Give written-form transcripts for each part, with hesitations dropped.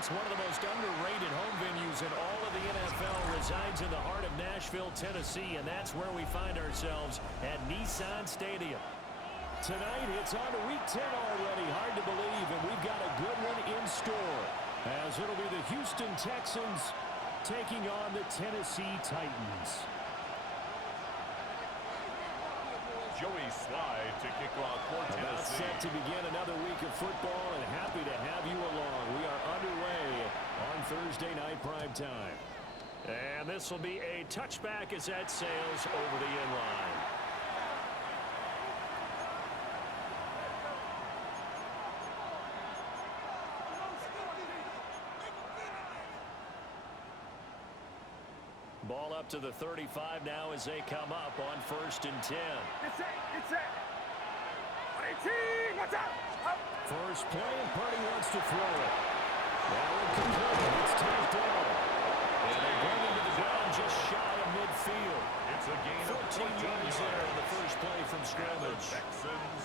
once one of the most underrated home venues in all of the NFL, resides in the heart of Nashville, Tennessee, and that's where we find ourselves at Nissan Stadium. Tonight, it's on to Week 10 already. Hard to believe, and we've got a good one in store, as it'll be the Houston Texans taking on the Tennessee Titans. Joey Slide to kick off for Tennessee. About set to begin another week of football, and happy to have you along. We are underway on Thursday night prime time. And this will be a touchback as that sails over the end line. Ball up to the 35 now as they come up on 1st and 10. It's it. 18, what's up? First play, and Purdy wants to throw it. Now incomplete. It's tapped down. And they bring him to the ground just shy of midfield. It's a gain of 14 yards there on the first play from scrimmage. Texans.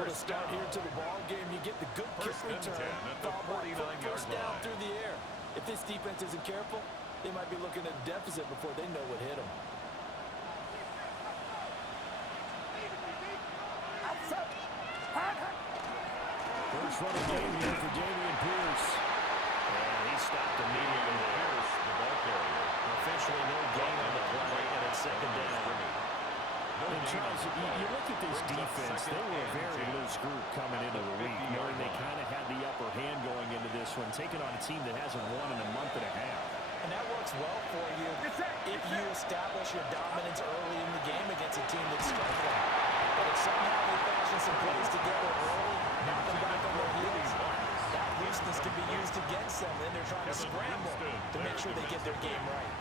What a start here to the ball game. You get the good kick return, followed by first down through the air. If this defense isn't careful, they might be looking at a deficit before they know what hit them. First run of the game here for Dameon Pierce. And he stopped immediately there. Pierce, the ball carrier. Officially no gain on the play, and it's second down. And Charles, you look at this defense, they were a very loose group coming into the week, knowing they kind of had the upper hand going into this one, taking on a team that hasn't won in a month and a half. And that works well for you if you establish your dominance early in the game against a team that's struggling. But if somehow they fashion some plays together early, knock them back on their heels, that looseness can be used against them. Then they're trying to scramble to make sure they get their game right.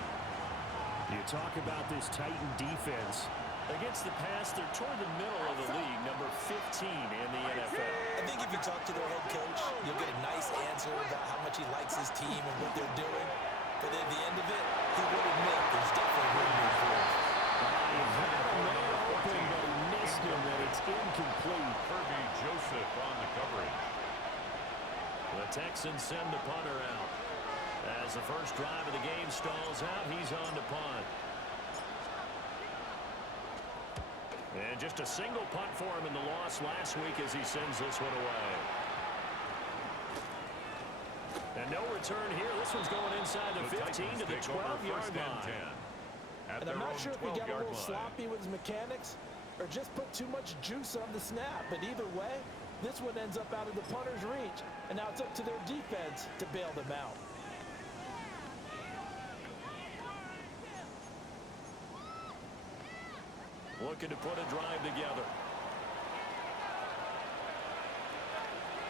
You talk about this Titan defense. Against the pass, they're toward the middle of the league, number 15 in the NFL. I think if you talk to their head coach, you'll get a nice answer about how much he likes his team and what they're doing. But at the end of it, he would admit there's definitely room to improve. He had a man open, but he missed him, and it's incomplete. Kirby Joseph on the coverage. The Texans send the punter out. As the first drive of the game stalls out, he's on to punt. And just a single punt for him in the loss last week as he sends this one away. And no return here. This one's going inside the 15 to the 12-yard line. And I'm not sure if he got a little sloppy with his mechanics or just put too much juice on the snap. But either way, this one ends up out of the punter's reach. And now it's up to their defense to bail them out. Looking to put a drive together.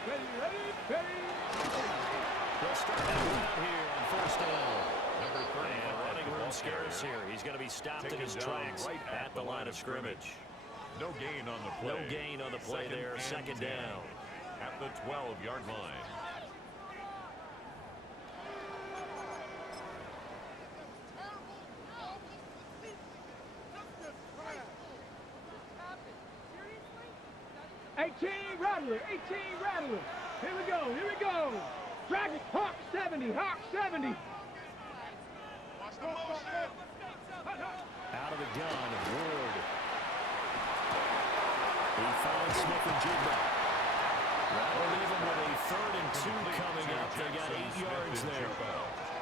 Ready. They'll start out here on first down. And running room scarce here. He's going to be stopped in his tracks right at the line of scrimmage. No gain on the play. No gain on the play there. Second down. At the 12-yard line. Rattler. Here we go. Dragon, Hawk 70. Out of the gun, Ward. He finds Smith and Jigba. That'll leave him with a 3rd and 2 coming up. They got 8 yards there.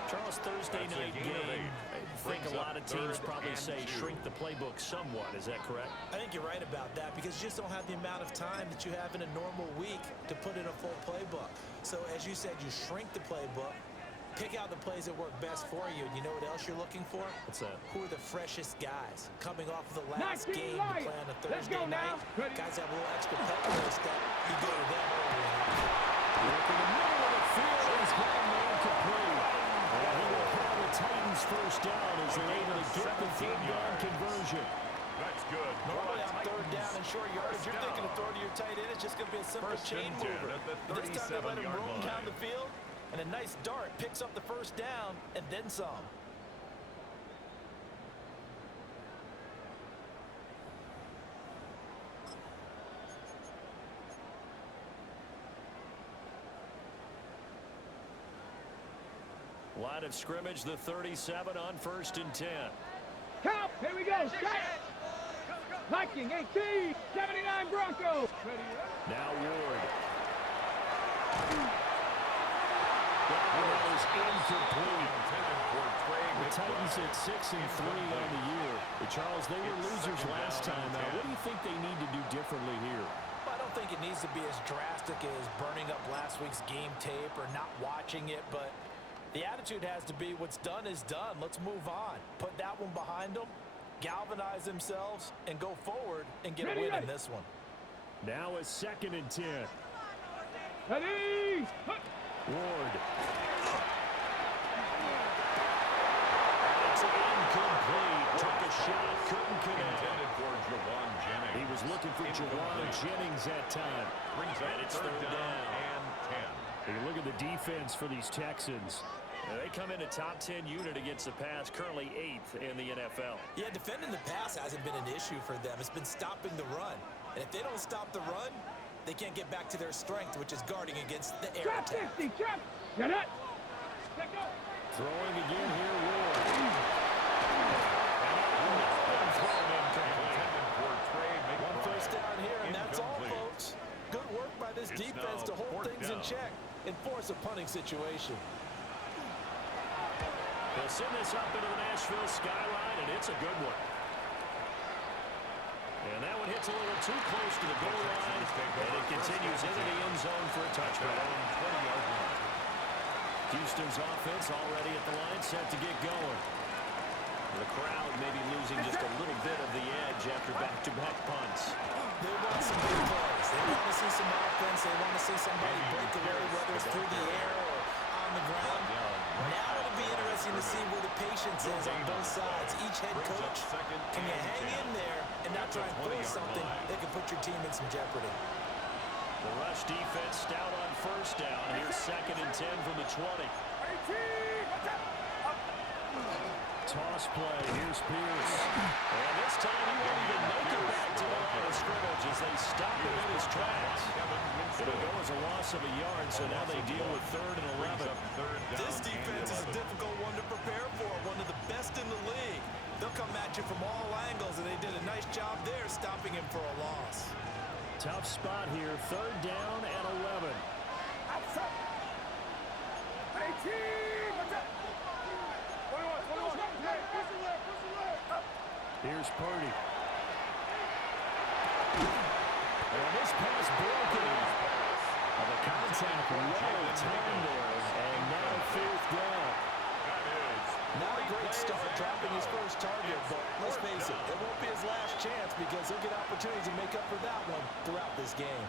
Charles, Thursday night game. I think a lot of teams probably say shrink the playbook somewhat. Is that correct? I think you're right about that because you just don't have the amount of time that you have in a normal week to put in a full playbook. So as you said, you shrink the playbook, pick out the plays that work best for you. And you know what else you're looking for? What's that? Who are the freshest guys coming off of the last game to play on a Thursday night? Guys have a little extra pep in their step. You go to them early enough. Look in the middle of the field. He's got a man complete. And he will have the Titans first down as they're able to get the 3rd down conversion. That's good. Normally on 3rd down and short yardage, you're thinking of throwing to your tight end. It's just going to be a simple chain mover. But this time they let him roam down the field, and a nice dart picks up the first down and then some. Line of scrimmage, the 37 on 1st and 10. Count. Here we go. Set. Viking 18. 79 Broncos. Now Ward. That is incomplete. The Titans at 6-3 on the year. But Charles, they were losers last time. What do you think they need to do differently here? I don't think it needs to be as drastic as burning up last week's game tape or not watching it, but the attitude has to be what's done is done. Let's move on. Put that one behind them, galvanize themselves, and go forward and get a win in this one. Now a 2nd and 10. Ready. Ward. It's incomplete. Took a shot, couldn't connect. He was looking for Jawan Jennings that time. And it's 3rd down. And 10. Hey, look at the defense for these Texans. They come in a top 10 unit against the pass, currently 8th in the NFL. Yeah, defending the pass hasn't been an issue for them. It's been stopping the run. And if they don't stop the run, they can't get back to their strength, which is guarding against the air Trap attack. 50. Trap. Get it. Let go. Throwing again here, Ward. One first down here, and that's all, folks. Good work by this defense to hold things in check and force a punting situation. They'll send this up into the Nashville skyline, and it's a good one. And that one hits a little too close to the goal line, and it continues into the end zone for a touchdown. Houston's offense already at the line, set to get going. The crowd may be losing just a little bit of the edge after back-to-back punts. They want some big plays. They want to see some offense. They want to see somebody break away, whether it's through the air or on the ground. Now it'll be interesting to see where the patience is on both sides. Each head coach, can you hang in there and not try and throw something that can put your team in some jeopardy? The rush defense stout on 1st down. Here's 2nd and 10 from the 20. Toss play. Here's Pierce. And this time he won't even make it back to the line of scrimmage as they stop him in his tracks. It'll go as a loss of a yard, so now they deal with 3rd and 11. This defense is a difficult one to prepare for, one of the best in the league. They'll come at you from all angles, and they did a nice job there stopping him for a loss. Tough spot here. 3rd down and 11. Outside. 18. What's up? 21. Here's Purdy. And this pass broken. The contact well timed there, and now 4th down. Not a great start dropping his first target, but let's face it, it won't be his last chance because he'll get opportunities to make up for that one throughout this game.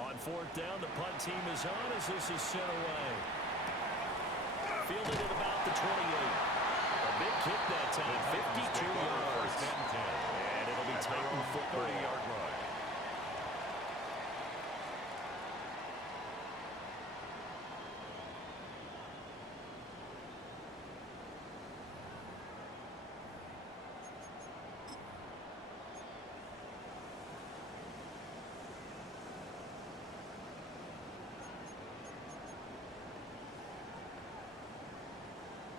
On 4th down, the punt team is on as this is sent away. Fielded at about the 28. A big kick that time, 52 yards. And it'll be Titan football. 30-yard line.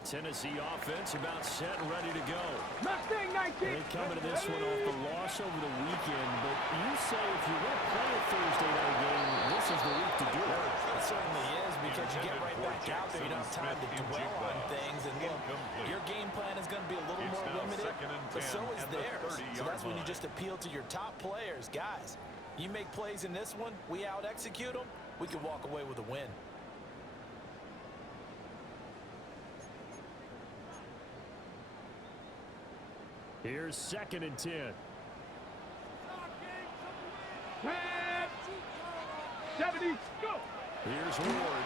Tennessee offense about set and ready to go. Mustang 19. They come into this one off the loss over the weekend, but you say if you want to play a Thursday night game, this is the week to do it. It certainly is because you get right back out there. You don't have time to dwell on things. And look, your game plan is going to be a little more limited, but so is theirs. So that's when you just appeal to your top players. Guys, you make plays in this one, we out-execute them, we can walk away with a win. Here's 2nd and 10. 70. Go. Here's Ward.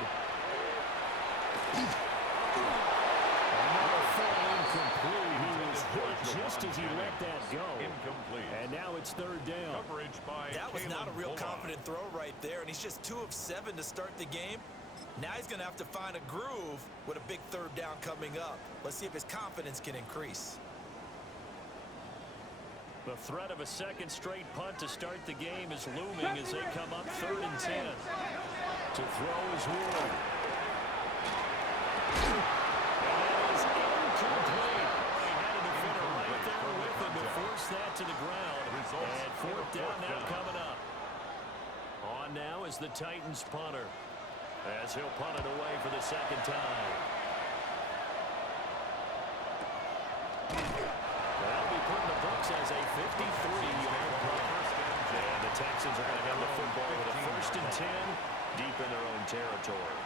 Another throw incomplete. He was hit just as he let that go. Incomplete. And now it's 3rd down. Coverage by That was not a real Caleb confident throw right there, and he's just 2 of 7 to start the game. Now he's going to have to find a groove with a big 3rd down coming up. Let's see if his confidence can increase. The threat of a second straight punt to start the game is looming as they come up 3rd and 10. To throw is Ward. And that is incomplete. He had a defender right there with him to force that to the ground. And 4th down now coming up. On now is the Titans punter, as he'll punt it away for the 2nd time. That'll be put in the books as a 53-yard punt. And the Texans are going to have the football with a 1st and 10 deep in their own territory.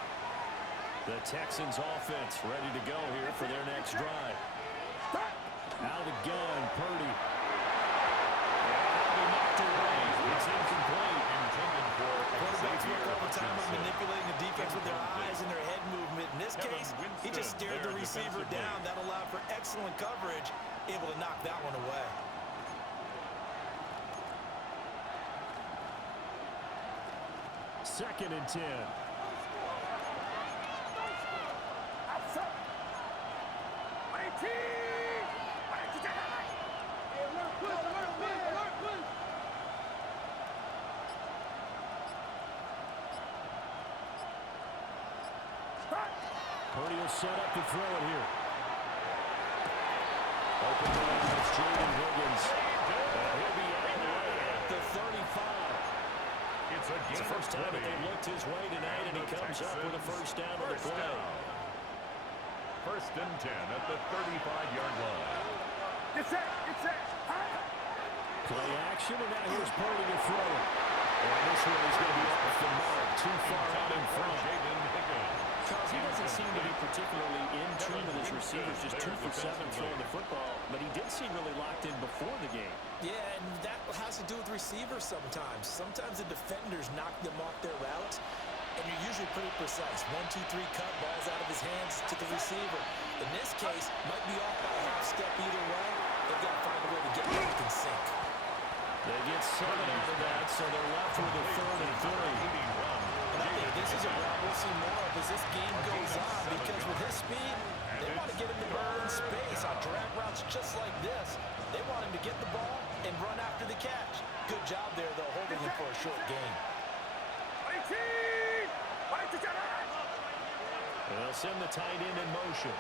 The Texans offense ready to go here for their next drive. Out of the gun, Purdy. And that'll be knocked away. It's incomplete. Quarterbacks work all the time on manipulating the defense with their eyes and their head movement. In this case, he just stared the receiver down. That allowed for excellent coverage, able to knock that one away. Second and 10. Purdy will set up to throw it here. Open man, it's Jaden Higgins. He'll be out of the way at the 35. It's the first time that they've looked his way tonight, and he comes up with a 1st down on the play. 1st and 10 at the 35-yard line. Get set, get set. Play action, and now here's Purdy to throw it. And this one is going to be off the mark, too far out in front. Charles, he doesn't seem to be particularly in tune with his receivers, just 2 for 7 throwing the football, but he did seem really locked in before the game. Yeah, and that has to do with receivers sometimes. Sometimes the defenders knock them off their routes, and you're usually pretty precise. 1, 2, 3 cut, balls out of his hands to the receiver. In this case, might be off by a half step either way. They've got to find a way to get back in sync. They get 7 out of that, so they're left with a 3rd and 3. And I think this is a route we'll see more of as this game goes on, because with his speed, they want to get him to burn space on drag routes just like this. They want him to get the ball and run after the catch. Good job there, though, holding him for a short gain. They'll send the tight end in motion.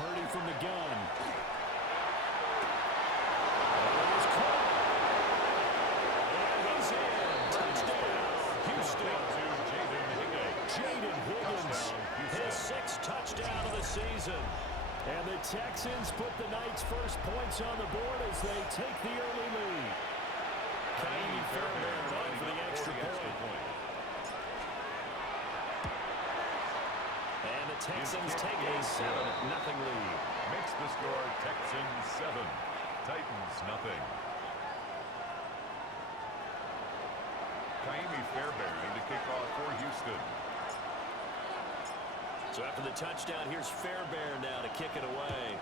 Purdy from the gun. Jaden Higgins, his 6th touchdown of the season. And the Texans put the Knights' first points on the board as they take the early lead. Kaimi Fairbairn going for the extra point. And the Texans take a 7-0 lead. Makes the score Texans 7, Titans nothing. Kaimi Fairbairn to kick off for Houston. So after the touchdown, here's Fairbairn now to kick it away.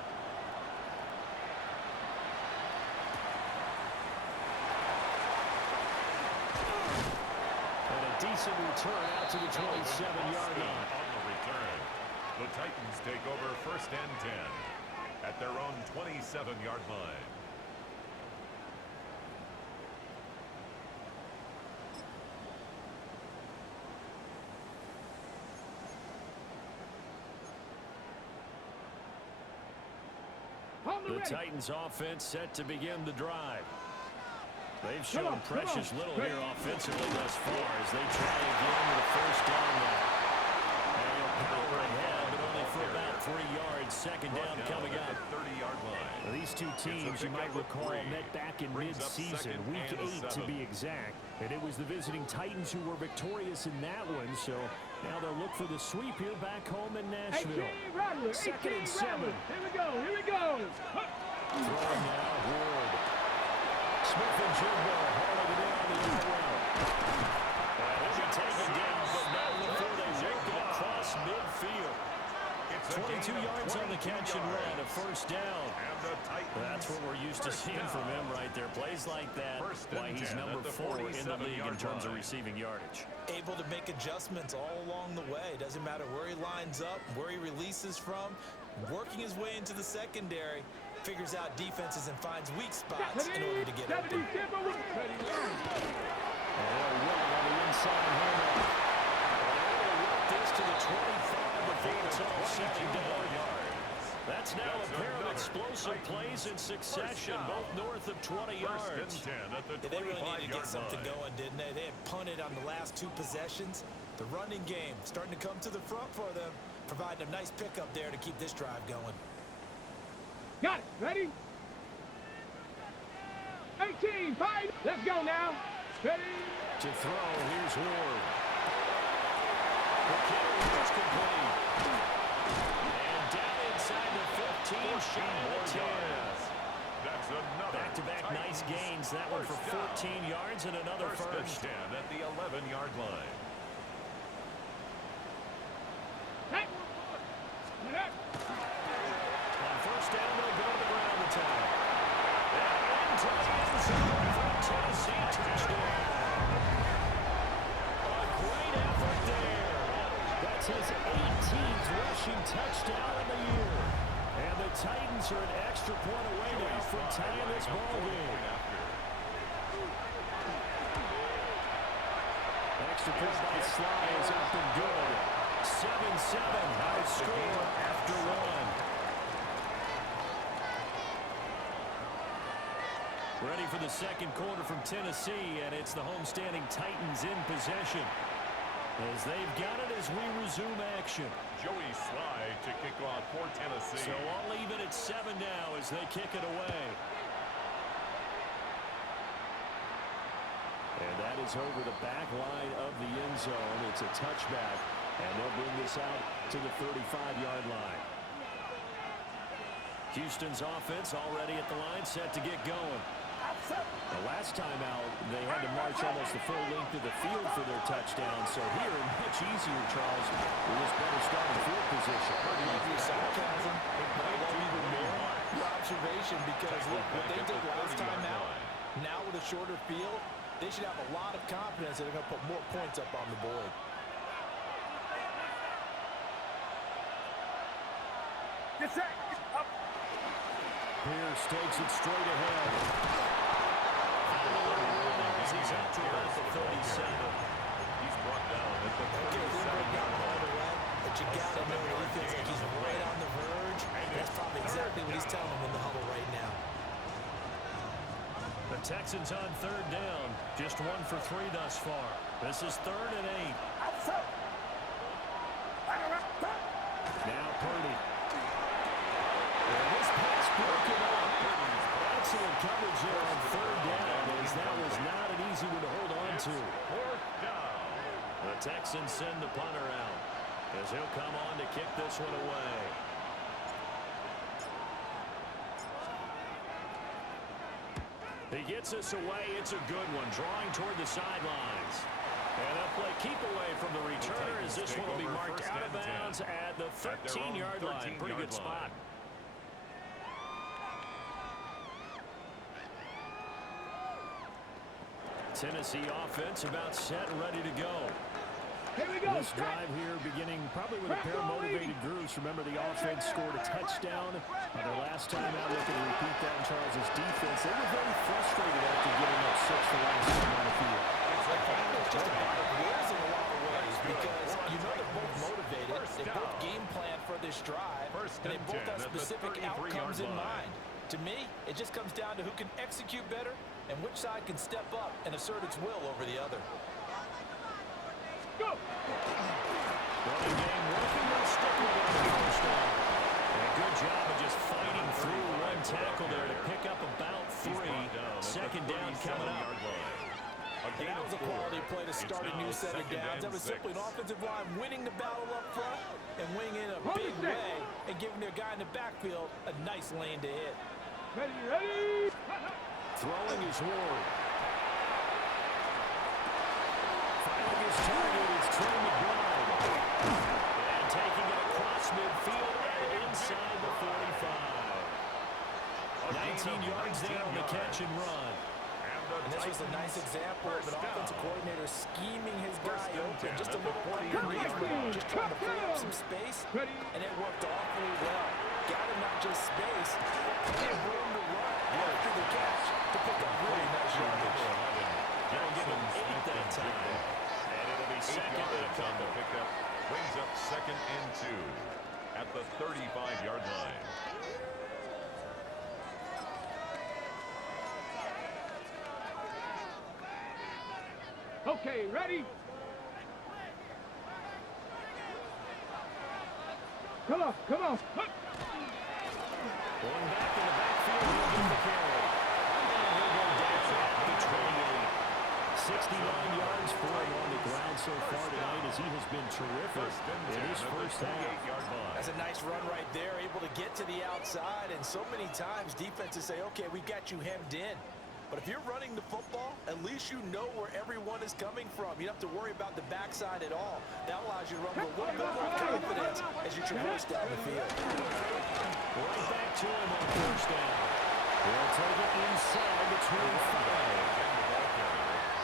And a decent return out to the 27-yard line. On the return, the Titans take over 1st and 10 at their own 27-yard line. The Titans offense set to begin the drive. They've shown precious little here offensively thus far as they try again with a 1st down now. And they'll power ahead, but only for about 3 yards. 2nd down coming up. 30-yard line. Now, these two teams, you might recall, met back in mid-season, week 8 to be exact. And it was the visiting Titans who were victorious in that one, so now they'll look for the sweep here back home in Nashville. 2nd and 7. Here we go, here we go. Throwing now, Ward. Smith and Jigba hauling it in on the URL. He'll be taken down, but not before they work it across midfield. 22 yards on the catch and run, a 1st down. That's what we're used to seeing from him right there. Plays like that, why he's number 4 in the league in terms of receiving yardage. Able to make adjustments all along the way. Doesn't matter where he lines up, where he releases from, working his way into the secondary. figures out defenses and finds weak spots in order to get open. And they'll win on the inside handoff. And they'll work this to the 25 before it's all said and done. That's now a pair of explosive plays in succession, both north of 20 yards. They really needed to get something going, didn't they? They had punted on the last 2 possessions. The running game starting to come to the front for them, providing a nice pickup there to keep this drive going. Got it. Ready? 18, 5. Let's go now. Ready? To throw, here's Ward. The carry is complete. And down inside the 15, shy of the 10. That's another Back-to-back nice gains. That one for 14 yards and another first. and 10 at the 11-yard line. Hey. On first down, they'll go to the ground attack. And into the end zone for Tennessee touchdown. A great effort there. That's his 18th rushing touchdown of the year. And the Titans are an extra point away now from tying this ball game. Extra point by Sly is up and good. 7-7, high score after one. Ready for the second quarter from Tennessee, and it's the homestanding Titans in possession. As they've got it as we resume action. Joey Sly to kick off for Tennessee. So I'll leave it at 7 now as they kick it away. And that is over the back line of the end zone. It's a touchback, and they'll bring this out to the 35-yard line. Houston's offense already at the line, set to get going. The last time out, they had to march almost the full length of the field for their touchdown. So here, much easier, Charles, with this better starting field position. Your sarcasm, but I love even more your observation, because look, what they did last time out, now with a shorter field, they should have a lot of confidence that they're going to put more points up on the board. Pierce takes it straight ahead. He's out to about the 37. He's brought down at the 37-yard line. But you got to know that he feels like he's right on the verge. That's probably exactly what he's telling him in the huddle right now. The Texans on third down. Just 1 for 3 thus far. This is 3rd and 8. Now Purdy. And this pass broken up. Excellent coverage there on third down, as that was not an easy one to hold on to. 4th down. The Texans send the punter out, as he'll come on to kick this one away. He gets us away. It's a good one, drawing toward the sidelines. And they'll play keep away from the returner, as this one will be marked out of bounds at the 13-yard line. Pretty good spot. Tennessee offense about set and ready to go. Here we go. This drive here beginning probably with a pair of motivated groups. Remember, the offense scored a touchdown their last time out. Looking to repeat that in Charles's defense. They were very frustrated after giving up 6 the last time on the field. It's just a lot of wheels in a lot of ways, because you know they're both motivated. They both game plan for this drive, and they both have specific outcomes in mind. To me, it just comes down to who can execute better and which side can step up and assert its will over the other. Go. Running game working. They'll stick with it on the first down. And a good job of just fighting through one tackle there to pick up about 3. Second down coming up. And that was a quality play to start a new set of downs. That was simply an offensive line winning the battle up front and winning in a big way and giving their guy in the backfield a nice lane to hit. Ready. Throwing is Ward. Finding his target is Trey McBride. And taking it across midfield and inside the 45. 19 yards there on the catch and run. And this was a nice example of an offensive coordinator scheming his guy open just a little underneath, just trying to free up some space, and it worked awfully well. scouted not just space, but plenty of room to run after the catch to pick up really nice yardage. They'll give him 8 that time. And it'll be second and a couple. Pickup brings up 2nd and 2 at the 35-yard line. Okay, ready? Come on, come on. Going back in the backfield, he'll get the carry. And he'll go down at the 28. 69 yards for him on the ground so far tonight as he has been terrific in his first half. That's a nice run right there, able to get to the outside, and so many times defenses say, okay, we got you hemmed in. But if you're running the football, at least you know where everyone is coming from. You don't have to worry about the backside at all. That allows you to run with a little bit more confidence as you traverse down the field. Right back to him on first down. They'll take it inside the 25.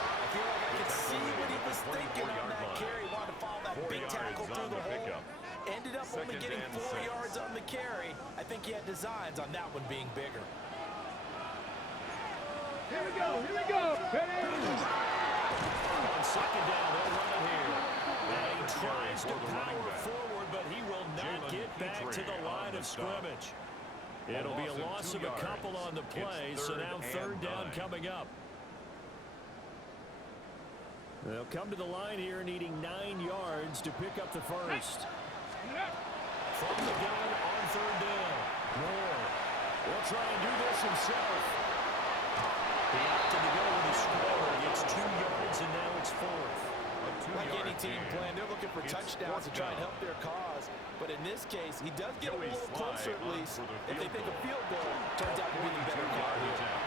I feel like I could see what he was thinking on that carry. He wanted to follow that big tackle through the hole. Ended up only getting 4 yards on the carry. I think he had designs on that one being bigger. Here we go, here we go. Ready? On second down, they'll run it here. And he tries to power forward, but he will not get back to the line of scrimmage. It'll be a loss of a couple on the play, so now 3rd down coming up. They'll come to the line here needing 9 yards to pick up the first. From the gun on 3rd down. Moore will try and do this himself. He opted to go with a scramble. Gets 2 yards, and now it's 4th. Like any team plan, they're looking for touchdowns to try and help their cause. But in this case, he does get a little closer at least. If they think a field goal turns out to be the better call here.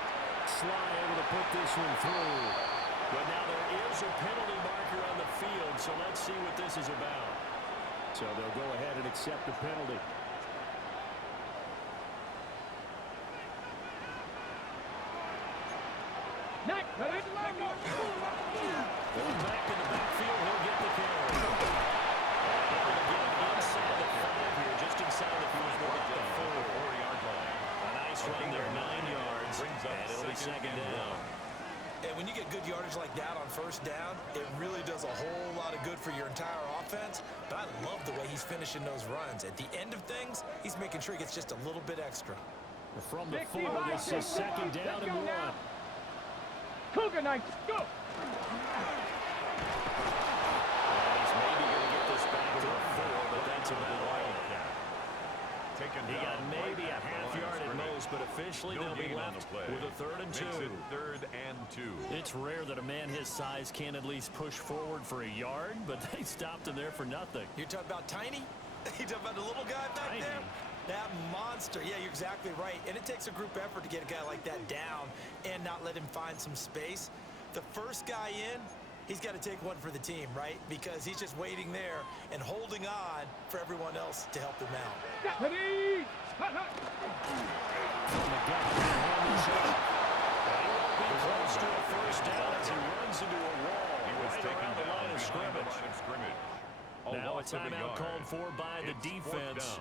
Sly able to put this one through. But now there is a penalty marker on the field, so let's see what this is about. So they'll go ahead and accept the penalty. Next, ready? Going back in the backfield, he'll get the carry. Able to get inside the 5 here, just inside the 4-yard line. A nice run there, 9 yards, and it'll be second down. And when you get good yardage like that on first down, it really does a whole lot of good for your entire offense. But I love the way he's finishing those runs. At the end of things, he's making sure he gets just a little bit extra. From the 4, this is second down and 1. Cougar Knights, go! He's maybe going to get this back to a 4, but that's about all. He got maybe a half yard at most, but officially they'll be left with a 3rd and 2. Makes it 3rd and 2. It's rare that a man his size can't at least push forward for a yard, but they stopped him there for nothing. You're talking about tiny? You talking about the little guy back there? That monster. Yeah, you're exactly right. And it takes a group effort to get a guy like that down and not let him find some space. The first guy in, he's got to take one for the team, right? Because he's just waiting there and holding on for everyone else to help him out. Ready? From the gun, he won't be close to a first down as he runs into a wall. He was taken the down line of behind scrimmage. Now a timeout called for by the defense.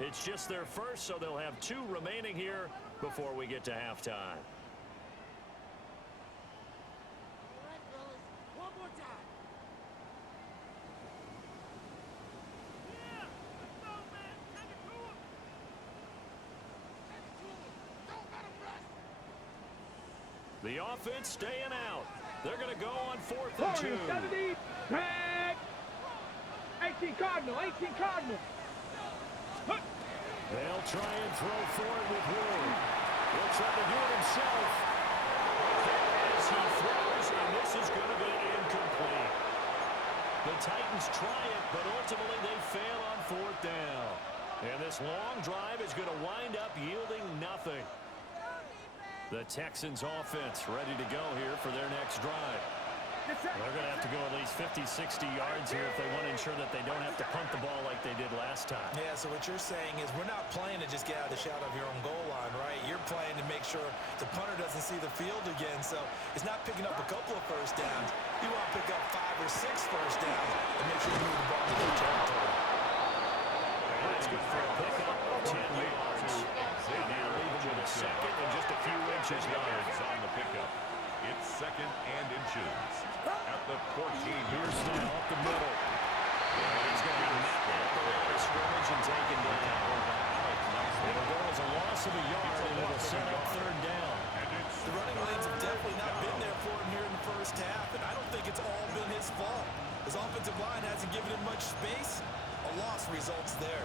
It's just their first, so they'll have 2 remaining here before we get to halftime. One more time. Yeah, let's go, man. Take it to him. Take it to him. Don't let him rest. The offense staying out. They're going to go on 4th and 2. 70, tag. 18 Cardinal, 18 Cardinal. They'll try and throw for it with Ward. He'll try to do it himself. As he throws, and this is going to be incomplete. The Titans try it, but ultimately they fail on 4th down. And this long drive is going to wind up yielding nothing. The Texans offense ready to go here for their next drive. They're going to have to go at least 50, 60 yards here if they want to ensure that they don't have to punt the ball like they did last time. Yeah, so what you're saying is we're not playing to just get out of the shadow of your own goal line, right? You're playing to make sure the punter doesn't see the field again. So it's not picking up a couple of first downs. You want to pick up 5 or 6 first downs and make sure you move the ball to their territory. Let's go for a pickup of 10 yards. And now leave him with a second and just a few inches yards on the pickup. It's second and inches at the 14. Here's now up the middle. And he's going to be met at the line of scrimmage and taken down. It'll go as a loss of a yard, and it'll set up third down. The running lanes have definitely not been there for him here in the first half, and I don't think it's all been his fault. His offensive line hasn't given him much space. A loss results there.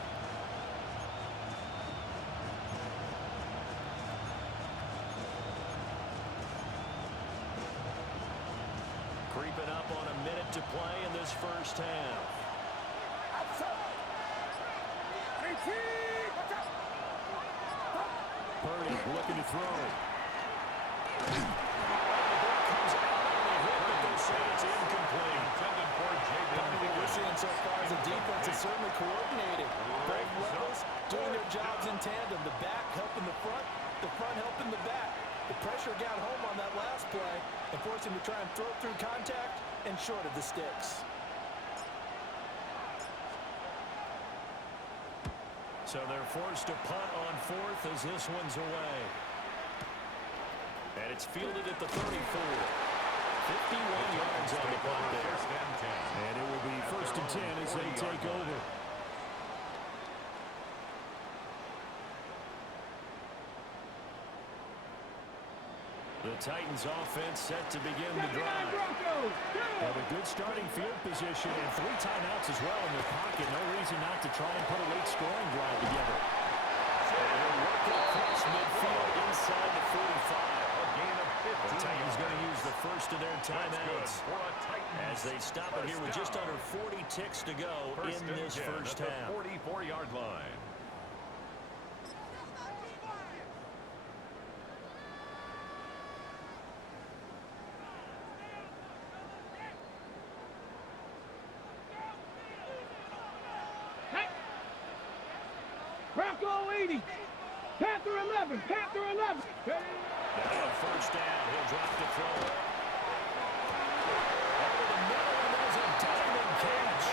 Creeping up on a minute to play in this first half. Purdy looking to throw. The ball comes out on the hit, but they say it's incomplete. Intended for What we're seeing so far is the defense is certainly coordinated. Both levels doing their jobs in tandem. The back helping the front helping the back. The pressure got home on that last play and forced him to try and throw through contact and short of the sticks. So they're forced to punt on fourth as this one's away. And it's fielded at the 34. 51 yards on the punt there. And it will be first and 10 as they take over. The Titans offense set to begin the drive. Have a good starting field position and 3 timeouts as well in their pocket. No reason not to try and put a late scoring drive together. And they'll work it across midfield inside the 45. A gain of 15. The Titans going to use the first of their timeouts as they stop it here with just under 40 ticks to go in this first half. 44-yard line. Bronco 80. Panther 11. Panther 11. Now on first down, he'll drop the throw. Over the middle, and there's a diamond catch.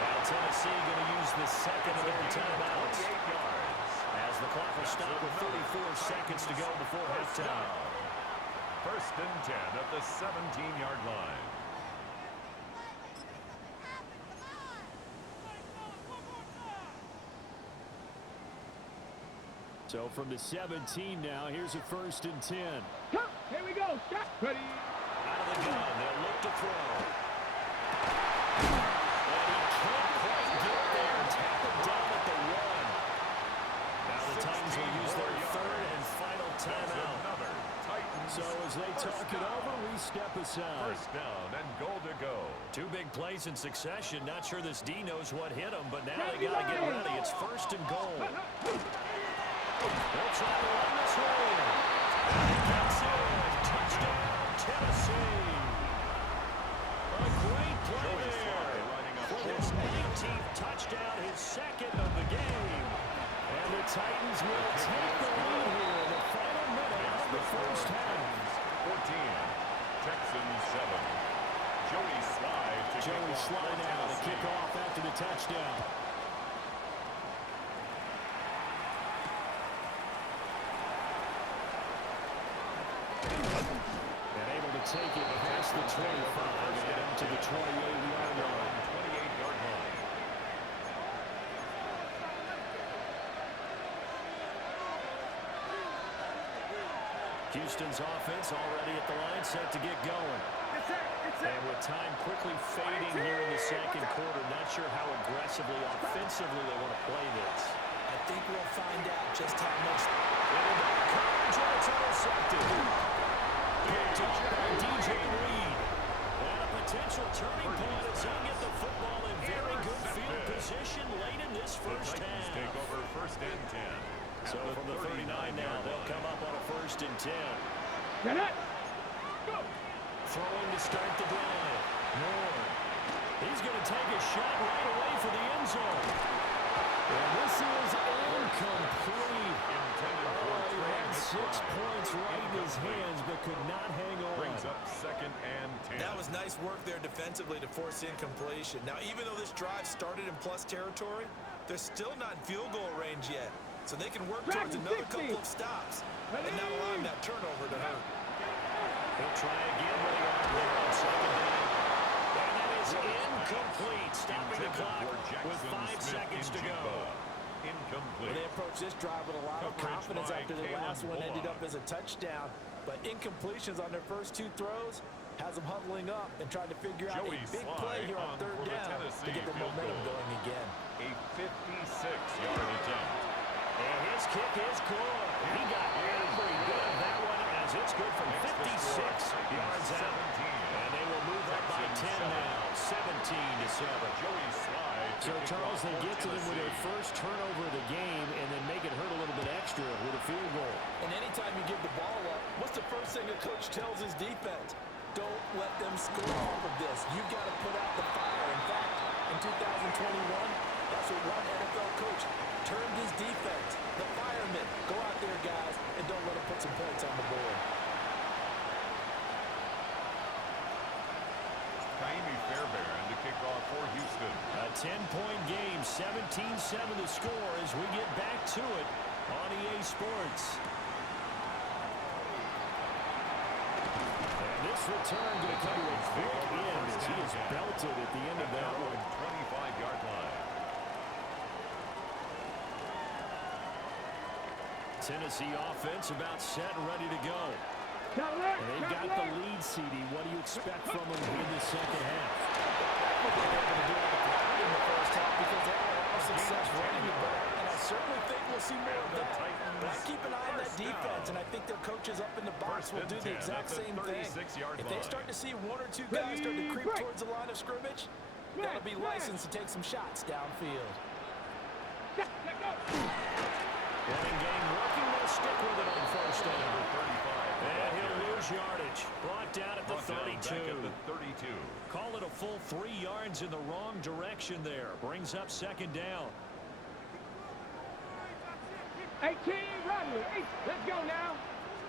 Now Tennessee going to use the second of their timeouts. As the clock will stop with 34 seconds to go before halftime. First and 10 at the 17-yard line. So from the 17 now, here's a first and 10. Come. Here we go. Stop. Ready. Out of the gun, they'll look to throw. And he can't quite get there. Tackled down at the 1. Now the Titans will use their third and final timeout. So as they talk it over, we step aside. First down and goal to go. 2 big plays in succession. Not sure this D knows what hit him, but now they got to get ready. It's first and goal. They'll try to run this way. That's it. Touchdown, Tennessee. A great play there for his 19th touchdown, his second of the game. And the Titans will take the lead here in the final minute of the first half. 14, Texans 7. Joey Slye now to kick off after the touchdown. And able to take it past the 25 and up to the 28-yard line. 28-yard line. Houston's offense already at the line, set to get going. And with time quickly fading here in the second quarter, not sure how aggressively, offensively they want to play this. I think we'll find out just how much. Coverage, and it's intercepted. Picked off by DJ Reed. And a potential turning point as they get the football in very good field position late in this first half. Take over first and 10. So from the 39 now, they'll come up on a first and 10. Get it. Go. Throwing to start the drive. Moore. He's going to take a shot right away for the end zone. And this is incomplete. He had 6 points right in his hands, but could not hang on. Brings up second and 10. That was nice work there defensively to force incompletion. Now, even though this drive started in plus territory, They're still not in field goal range yet, so they can work towards another couple of stops and not allowing that turnover to hurt. He'll try again with the arm there on second down. And that is incomplete. Stopping the clock with 5 seconds to go. Incomplete. Well, they approached this drive with a lot of confidence after the last one ended up as a touchdown. But incompletions on their first 2 throws has them huddling up and trying to figure out a big play here on third down to get the momentum going again. A 56-yard attempt. And his kick is good. He got every bit of that one as it's good from 56 yards out. And they will move up by 10 now, 17-7. Joey Slye. So, Charles, they get to them with their first turnover of the game and then make it hurt a little bit extra with a field goal. And anytime you give the ball up, what's the first thing a coach tells his defense? Don't let them score off of this. You've got to put out the fire. In fact, in 2021, that's what one NFL coach termed his defense, the firemen. Go out there, guys, and don't let them put some points on the board. Kaimi Fairbairn to kick off for Houston. A 10-point game, 17-7 the score as we get back to it on EA Sports. And this return going to come to a quick end as he is belted at the end of that one. 25-yard line. Tennessee offense about set and ready to go. Cadillac, And they've got the lead, CD. What do you expect from them in the second half? What they were able to do on the ground in the first half because they had a lot of success running the ball. And I certainly think we'll see more of that. But I keep an eye on that defense, and I think their coaches up in the box will do the exact same thing. If they start to see 1 or 2 guys start to creep towards the line of scrimmage, that'll be licensed to take some shots downfield. Running game working, they'll stick with it on first down. And he'll lose yardage. Brought down at the 32. Call it a full 3 yards in the wrong direction there. Brings up second down. 18, Rodney. Let's go now.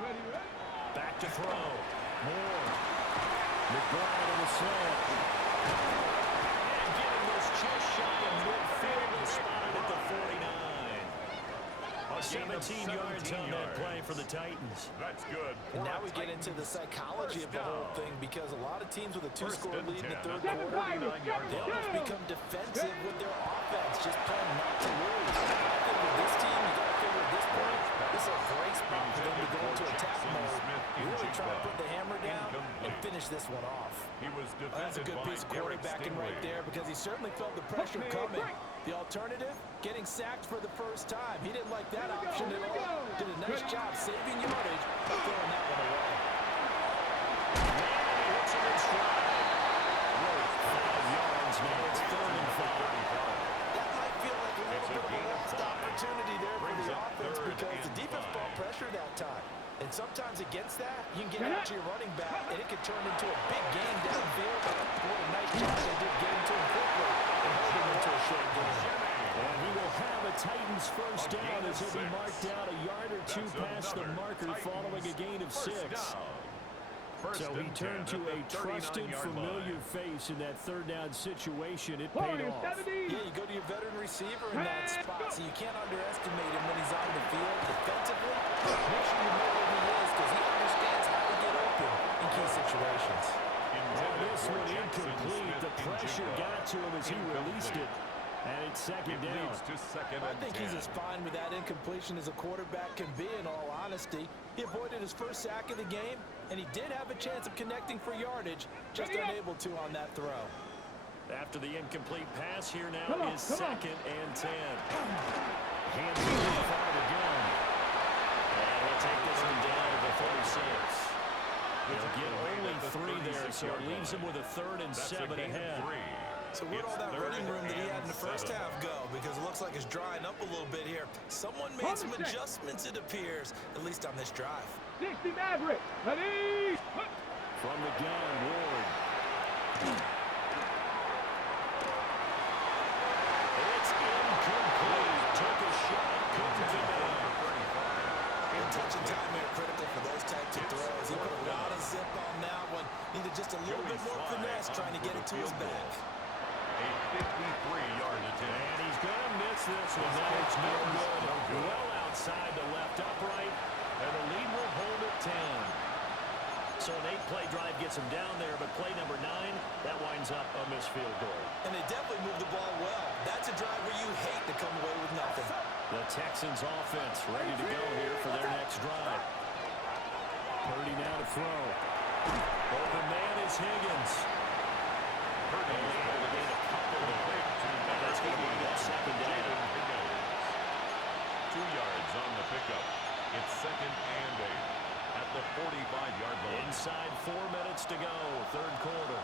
Ready, ready. Back to throw. Moore. McBride on the slant. And getting this just shy of midfield. They spotted at the 49. 17 yards on that play for the Titans. That's good. And now we get into the psychology of the whole thing because a lot of teams with a 2-score lead in the third quarter, they almost become defensive with their offense, just playing not to lose. I think with this team, you got to figure at this point, this is a great spot for them to go into attack mode, really try to put the hammer down and finish this one off. He was That's a good piece of quarterbacking right there because he certainly felt the pressure coming. The alternative, getting sacked for the first time. He didn't like that option at all. Did a nice job saving yardage, but throwing that one away. And he hits it in stride. 5 yards now. It's 3rd and 5. That might feel like a little bit of a lost opportunity there for the offense because the defense brought pressure that time. And sometimes against that, you can get out to your running back, and it could turn into a big game downfield. What a nice job they did getting to him quickly and holding him to a short game. And he will have a Titans first down as he'll be marked out a yard or 2 past the marker following a gain of 6. So he turned to a trusted, familiar face in that 3rd down situation. It paid off. Yeah, you go to your veteran receiver in that spot, so you can't underestimate him when he's on the field defensively. Make sure you know where he is because he understands how to get open in key situations. Well, this one incomplete. The pressure got to him as he released it. And it's second down. I think he's as fine with that incompletion as a quarterback can be, in all honesty. He avoided his first sack of the game, and he did have a chance of connecting for yardage, just unable to on that throw. After the incomplete pass, here now is 2nd and 10. Hands it in front of the gun. And he'll take this one down to the 36. He'll get only 3 there, so it leaves him with a 3rd and 7 ahead. So where'd all that running room that he had in the first half go? Because it looks like it's drying up a little bit here. Someone made some adjustments, it appears, at least on this drive. 60 Maverick. Ready. From the gun, Ward. It's incomplete. Took a shot. Couldn't get it. Touch and time here critical for those types of throws. He put a lot of zip on that one. Needed just a little bit more finesse trying to get it to his back. A 53-yard attempt. And he's going to miss this one. That's no good. Well outside the left upright. And the lead will hold at 10. So an 8-play drive gets him down there, but play number 9, that winds up a missed field goal. And they definitely moved the ball well. That's a drive where you hate to come away with nothing. The Texans offense ready to go here for their next drive. Purdy now to throw. Open man is Higgins. Purdy is able to gain a couple of big And that's going to be a second down. 2 yards on the pickup. It's 2nd and 8 at the 45-yard line. Inside 4 minutes to go, third quarter.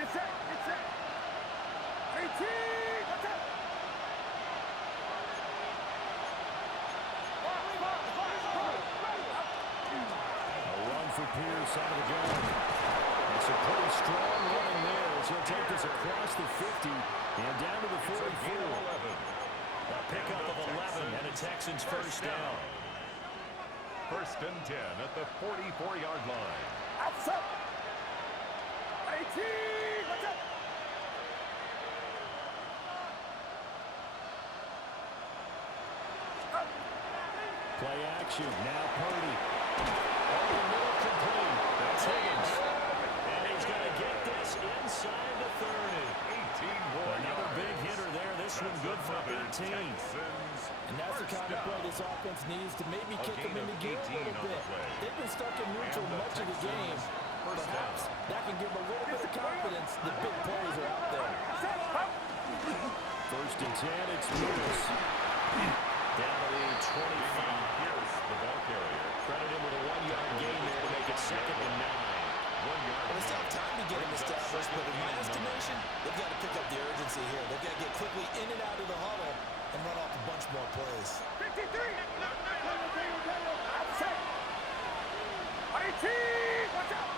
Get set, get set. 18, what's up? A run for Pierce out of the gun. It's a pretty strong running there as he'll take this across the 50 and down to the 44. A pickup of 11 and a Texans first down. 1st and 10 at the 44-yard line. Outside. 18, what's up? Play action. Now Purdy. Over the middle complete. That's Higgins. And he's going to get this inside the 30. 18 more Another yards. big hitter there. This one good for 18. Texans. And that's the kind of play this offense needs to maybe kick them into gear a little bit. They've been stuck in neutral much of the game. Perhaps that can give them a little bit of confidence that big plays are out there. 1st and 10, it's Lewis. Down to the 25. Pierce, the ball carrier. Credit him with a 1-yard gain there to make it 2nd and 9. 1 yard. And it's not time to get them established, but in my estimation, they've got to pick up the urgency here. They've got to get quickly in and out of the huddle and run off a bunch more plays. 53. Outside. 18, what's up?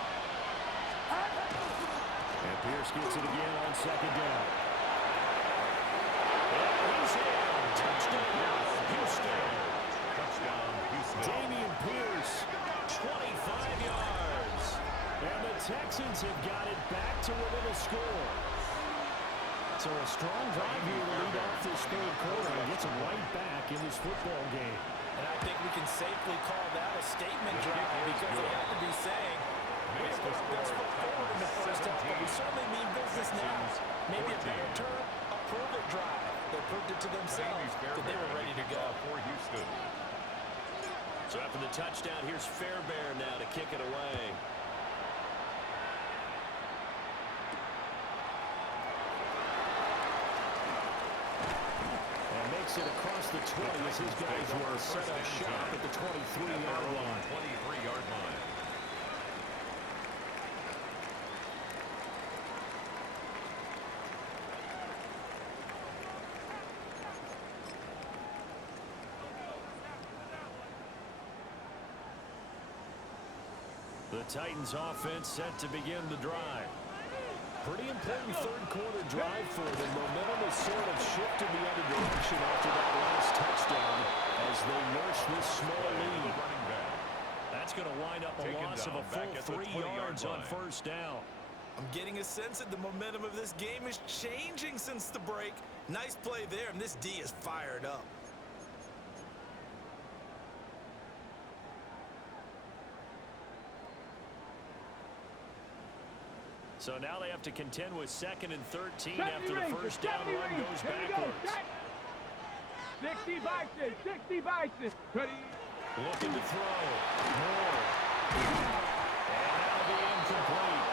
And Pierce gets it again on 2nd down. And he's in. Touchdown, Houston. Touchdown, Houston. Dameon Pierce, 25 yards. And the Texans have got it back to within a score. So a strong drive here to lead off this third quarter and gets them right back in this football game. And I think we can safely call that a statement drive because they have to be saying, we have put our best foot forward in the first half, but we certainly mean business now. Maybe a better term, a prove-it drive. They proved it to themselves that they were ready to go. For Houston. So after the touchdown, here's Fairbairn now to kick it away. And makes it across the 20 as his guys were set up shop at the 23-yard line. 23-yard line. The Titans offense set to begin the drive. Pretty important third quarter drive for them. Momentum has sort of shifted the other direction after that last touchdown as they nurse this small lead. That's going to wind up a loss of a full 3 yards on first down. I'm getting a sense that the momentum of this game is changing since the break. Nice play there, and this D is fired up. So now they have to contend with 2nd and 13 after the first down run goes backwards. 60 boxes, 60 boxes. Ready? Looking to throw. Moore. And that'll be incomplete.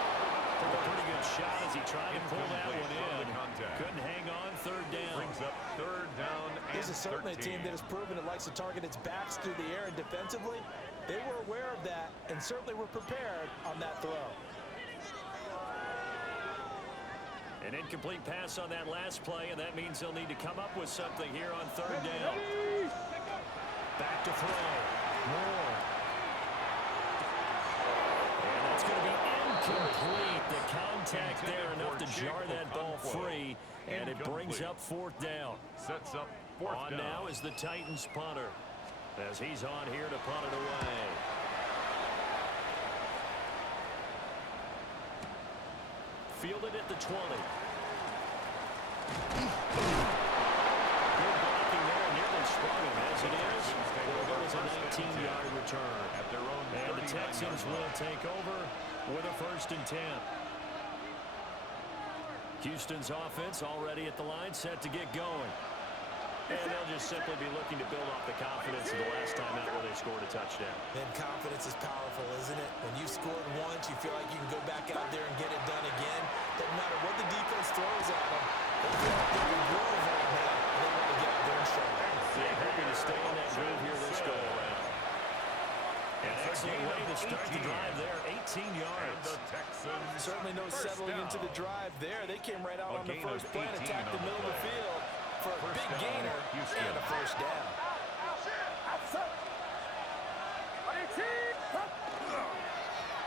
Took a pretty good shot as he tried to pull that one in. Couldn't hang on, third down. Brings up 3rd down and This is certainly 13. a team that has proven it likes to target its backs through the air and defensively. They were aware of that and certainly were prepared on that throw. An incomplete pass on that last play, and that means they'll need to come up with something here on third down. Back to throw. Moore. And that's going to be incomplete. The contact there enough to jar that ball free, and it brings up 4th down. Sets up 4th On down. now is the Titans punter as he's on here to punt it away. Fielded at the 20. Good blocking there, nearly sprung him. As it is, well, there was a 19-yard return. At their own And the Texans will take over with a 1st and 10. Houston's offense already at the line, set to get going. And they'll just simply be looking to build off the confidence of the last time out where they scored a touchdown. And confidence is powerful, isn't it? When you scored once, you feel like you can go back out there and get it done again. Doesn't matter what the defense throws at them. They feel like they're in a groove right now, and they want to get out there and show it. They're hoping to stay in that groove here this go around. An excellent way to start the drive there, 18 yards. The Texans Certainly no settling into the drive there. They came right out on the first play and attacked the middle of the field for a big gainer and a 1st down.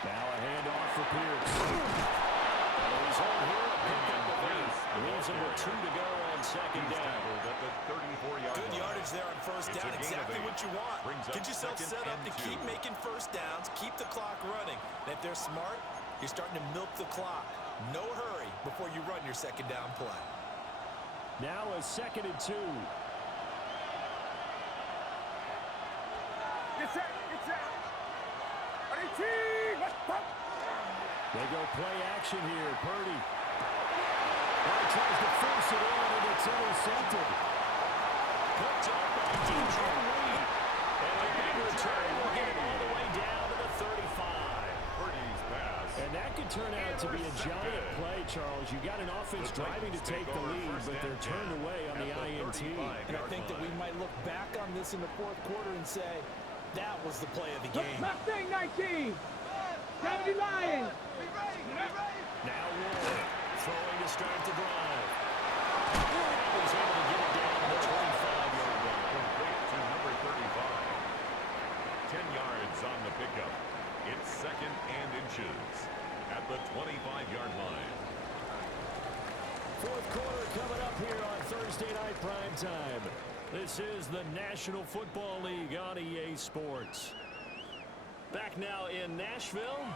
Now a handoff for Pierce. And he's on here, picked up the lead. Leaves him with 2 to go on 2nd down. at the 34-yard Good line. yardage there on 1st down. Exactly what you want. Get yourself set up to keep 2. making 1st downs, keep the clock running. And if they're smart, you're starting to milk the clock. No hurry before you run your 2nd down play. Now a 2nd and 2. Get set. They go play action here. Purdy. Well, he tries to force it in, and it's intercepted. Picked up by DJ Reed. And a big return will get it all the way down to the 35. Purdy's pass. And that could turn out to be a giant play, Charles. You got an offense driving to take the lead, but they're turned away on the INT. And I think that we might look back on this in the 4th quarter and say, that was the play of the game. Mustang 19. 70 Lions. Now Ward throwing to start the drive. He's able to get it down to the 25-yard line. Complete to number 35. 10 yards on the pickup. It's 2nd and inches at the 25-yard line. 4th quarter coming up here on Thursday night prime time. This is the National Football League on EA Sports. Back now in Nashville.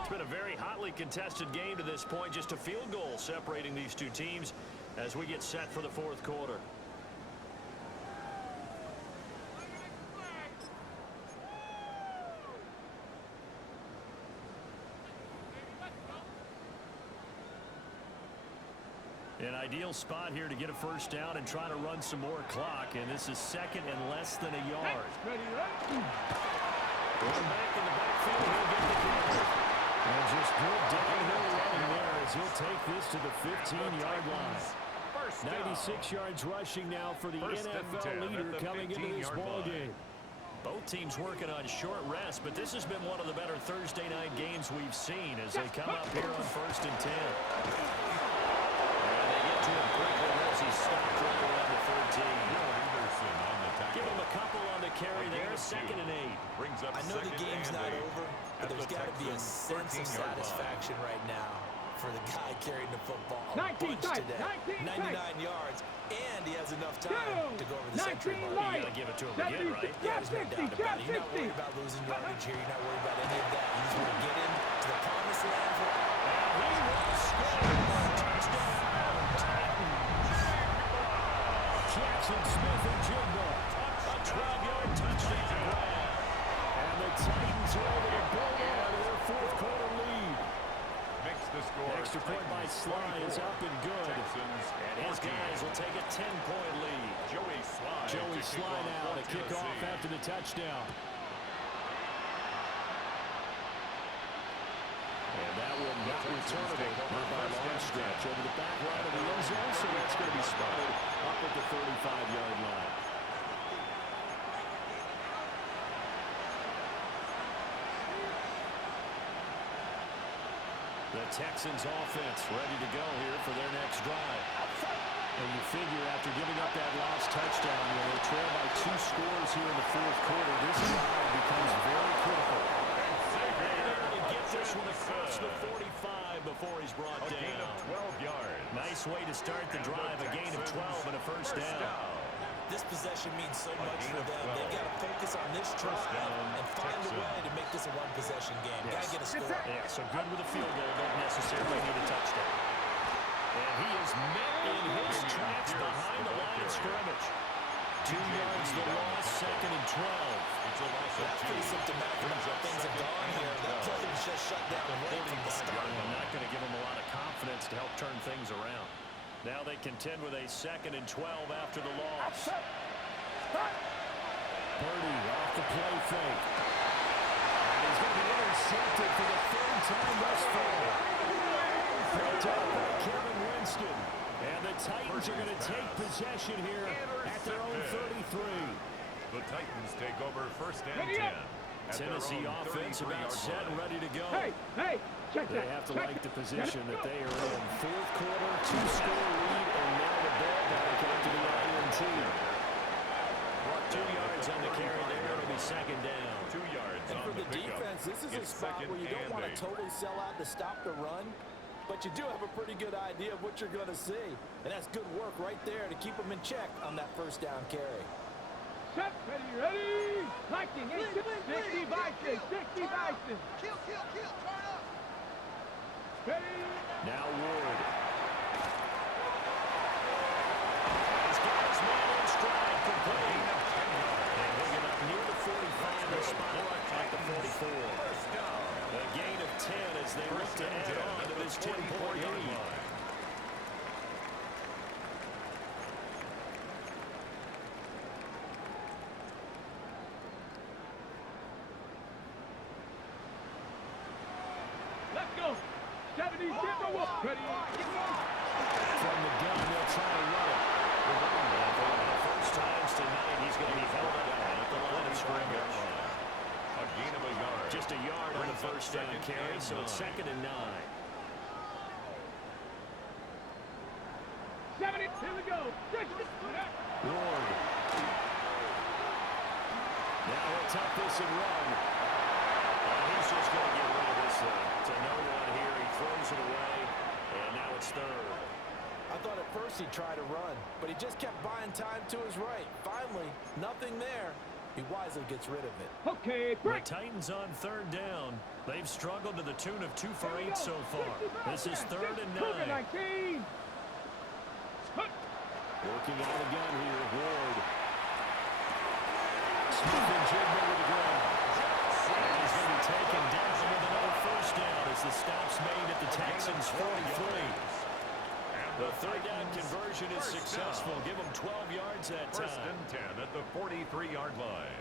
It's been a very hotly contested game to this point. Just a field goal separating these two teams as we get set for the 4th quarter. An ideal spot here to get a 1st down and try to run some more clock. And this is 2nd and less than a yard. Going back in the backfield, he'll get the carry. And just good downhill running there as he'll take this to the 15-yard line. 96 yards rushing now for the NFL leader coming into this ballgame. Both teams working on short rest, but this has been one of the better Thursday night games we've seen as they come up here on 1st and 10. And they get to him quickly as he stopped right around the 13. Give him a couple on the carry there, 2nd and 8. I know the game's not over, but there's got to be a sense of satisfaction right now for the guy carrying the football a bunch today. 99 yards, and he has enough time to go over the century mark. You got to give it to him again, right? Yeah, there's no doubt about it. You're not worried about losing yardage here. You're not worried about any of that. You just want to get into the promised land for it. And he will score. Touchdown, Titans. Jackson Smith and Jigba. A 12-yard touchdown grab. And the Titans are able to build on their 4th quarter lead. Makes the score. Extra point by Sly is up and good. And his guys will take a 10-point lead. Joey Sly now to kick off after the touchdown. And that will not returnable by long stretch over the back line of the end zone, so that's going to be spotted up at the 35-yard line. The Texans offense ready to go here for their next drive. And you figure after giving up that last touchdown, when they trail by 2 scores here in the 4th quarter, this drive becomes very critical. And to get this one across the 45 before he's brought down. A gain of 12 yards. Nice way to start the drive, a gain of 12 and a first down. This possession means so much for them. They've got to focus on this drive and find a way to make this a one-possession game. Got to get a score. Yeah, so good with a field goal, don't necessarily need a touchdown. And he is met in his tracks behind the line of scrimmage. 2 yards the loss, 2nd and 12. It's a loss of That's pretty 2. symptomatic of how things have gone here. That play was just shut down right from the start. I'm not going to give them a lot of confidence to help turn things around. Now they contend with a 2nd and 12 after the loss. Purdy off the play fake. And he's going to be intercepted for the 3rd time thus far. Picked up by Kevin Winston. And the Titans are going to take possession here at their own 33. The Titans take over 1st and 10. Tennessee offense about set and ready to go. Hey, check that. They have to like the position that they are in. 4th quarter, 2-score lead, and now the ball back after the INT. 2 yards on the carry there. It'll be 2nd down. 2 yards And on for the the pickup. defense, this is a It's spot 2nd where you don't and want to 8. totally sell out to stop the run, but you do have a pretty good idea of what you're going to see. And that's good work right there to keep them in check on that 1st down carry. Set, ready. Liking, 60 Bison, 60 Bison. Kill, turn up. Ready. Now Ward. He's got his man in stride, complete. And he'll get up near the 45, the spot at the 44. A gain of 10 as they look to add on to this 10-point lead. Let's go. 70, get the wall. Ready. From the gun, they'll try to run it. And for one of the first times tonight, he's going to be held up at the line of scrimmage. A gain of a yard. Just a yard on the 1st down carry, so it's 2nd and 9. 70, here we go. 60. Ward. Now he'll tuck this and run. And he's just going to get rid of this to no one here. He throws it away, and now it's 3rd. I thought at first he'd try to run, but he just kept buying time to his right. Finally, nothing there. He wisely gets rid of it. Okay, The break. Titans on 3rd down. They've struggled to the tune of 2 for 8 so far. This is 3rd and 9. 19. Working out a gun here, Ward. Smith and Jigba with the ground. And he's going to be taken down with another 1st down as the stop's made at the Texans' 43. The 3rd down conversion is successful. Give them 12 yards that 1st time. and 10 at the 43-yard line.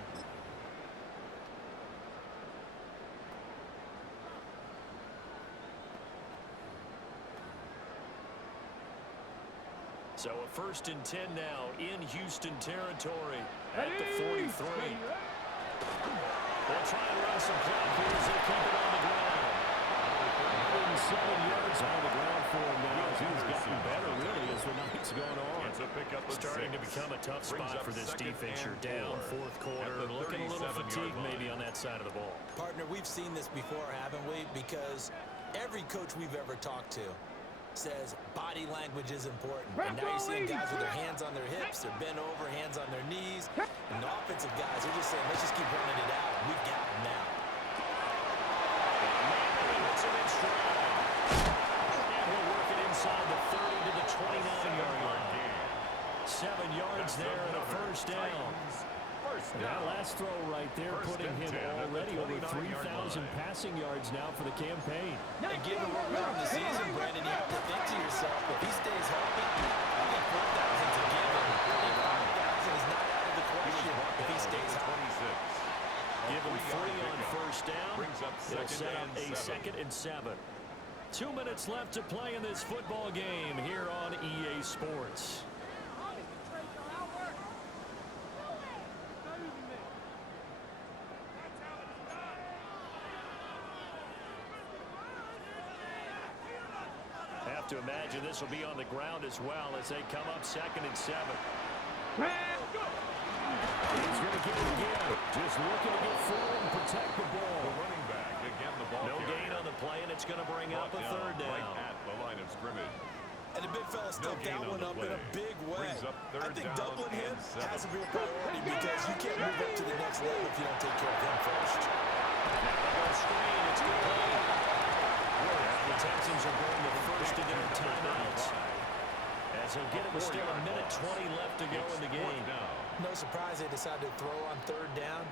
So a 1st and 10 now in Houston territory at the 43. They'll try and run some clock here as they keep it on the ground. 107 yards on the ground for him now. He's gotten better, really, as the night's going on. It's a pickup of Starting 6. to become a tough Brings spot up for this 2nd defense. You're and down 4 4th quarter, at the looking a little 37-yard fatigued line. maybe on that side of the ball. Partner, we've seen this before, haven't we? Because every coach we've ever talked to says body language is important. And now you're seeing guys with their hands on their hips, they're bent over, hands on their knees. And the offensive guys are just saying, let's just keep running it out. We've got them now. And he'll work it inside the 30 to the 29-yard line. 7 yards there and a 1st down. That last throw right there putting him already over 3,000 passing yards now for the campaign. And given where we are in the season, Brandon, you have to think to yourself, if he stays healthy, I think 4,000 is a given. I think 5,000 is not out of the question if he stays healthy. Give him 3 on 1st down. Brings up It'll set up a 2nd 2nd and and 7. 2 minutes left to play in this football game here on EA Sports. Have to imagine this will be on the ground as well as they come up 2nd and 7. He's going to get it again. Just looking to get forward and protect the ball. The running back, again the ball No carrier. gain on the play, and it's going to bring up a 3rd down. Right at the line of scrimmage. And the big fella stepped gain that on one the up in a play. big way. Brings up I 3rd think down doubling him and 7. has to be a priority because you can't move up to the next level if you don't take care of him first. Now they go screen. It's complete. The Texans are going to the 1st of their timeouts. as he'll get it with still a minute 20 left to go in the game. No surprise they decided to throw on third down.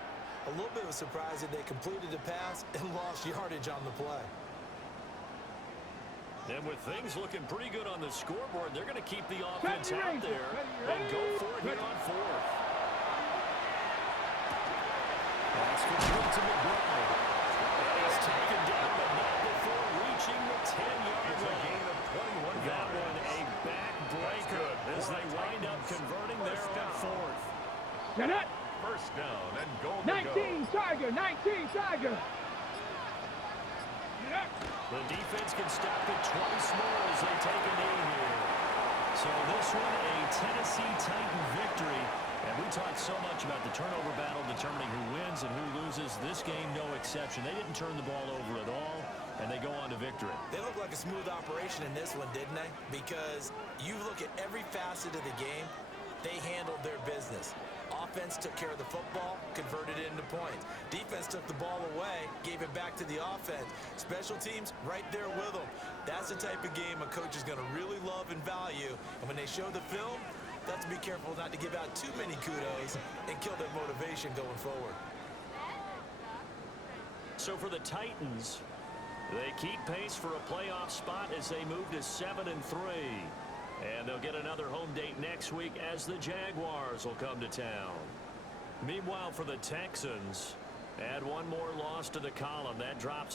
A little bit of a surprise that they completed the pass and lost yardage on the play. And with things looking pretty good on the scoreboard, they're going to keep the offense out there and go for it here on fourth. That's complete to McBride. And he's taken down, but not before reaching the 10-yard line. Gain of 21 That yards. one a backbreaker as they wind up converting there on fourth. Set up. First down and goal to go. 19 Tiger, 19 Tiger. The defense can stop it twice more as they take a knee here. So this one, a Tennessee Titan victory. And we talked so much about the turnover battle determining who wins and who loses. This game, no exception. They didn't turn the ball over at all, and they go on to victory. They look like a smooth operation in this one, didn't they? Because you look at every facet of the game, they handled their business. Offense took care of the football, converted it into points. Defense took the ball away, gave it back to the offense. Special teams, right there with them. That's the type of game a coach is going to really love and value. And when they show the film, they have to be careful not to give out too many kudos and kill their motivation going forward. So for the Titans, they keep pace for a playoff spot as they move to 7-3. And they'll get another home date next week as the Jaguars will come to town. Meanwhile, for the Texans, add one more loss to the column. That drops